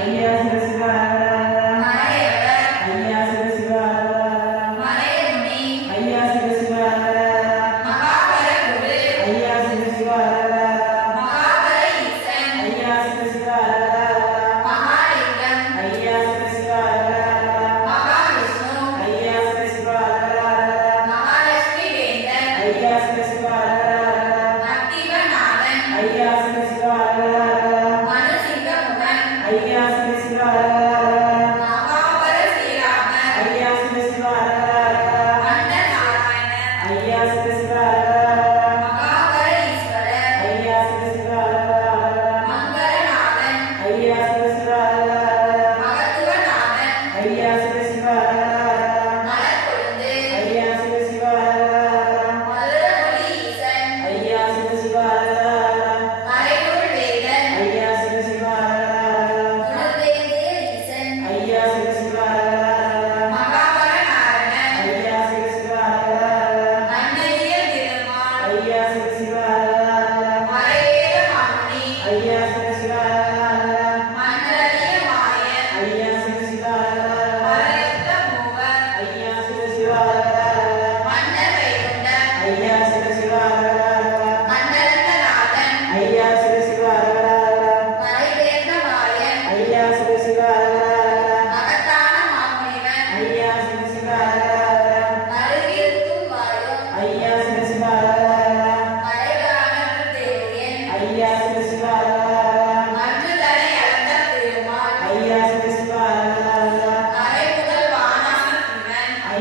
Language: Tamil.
ஐயா சிவ சிவ மறையவர் ஐயா சிவ சிவ மறையமுனி ஐயா சிவ சிவ மகாபர குரு ஐயா சிவ சிவ மகாபர ஈசன் ஐயா சிவ சிவ மகாலிங்கம் ஐயா சிவ சிவ மகாவிஷ்ணு ஐயா சிவ சிவ மகாலட்சுமி வேந்தன் ஐயா சிவ சிவ அத்திவநாதன் ஐயா சிவ சிவ மனுசிங்கமுகன் ஐயா சிவ சிவ மகாபர ஸ்ரீராமர் ஐயா சிவ சிவ அண்டநாராயணர் ஐயா சிவ சிவ மகாபர ஈஸ்வரர் ஐயா சிவ சிவ மங்களநாதன் ஐயா சிவ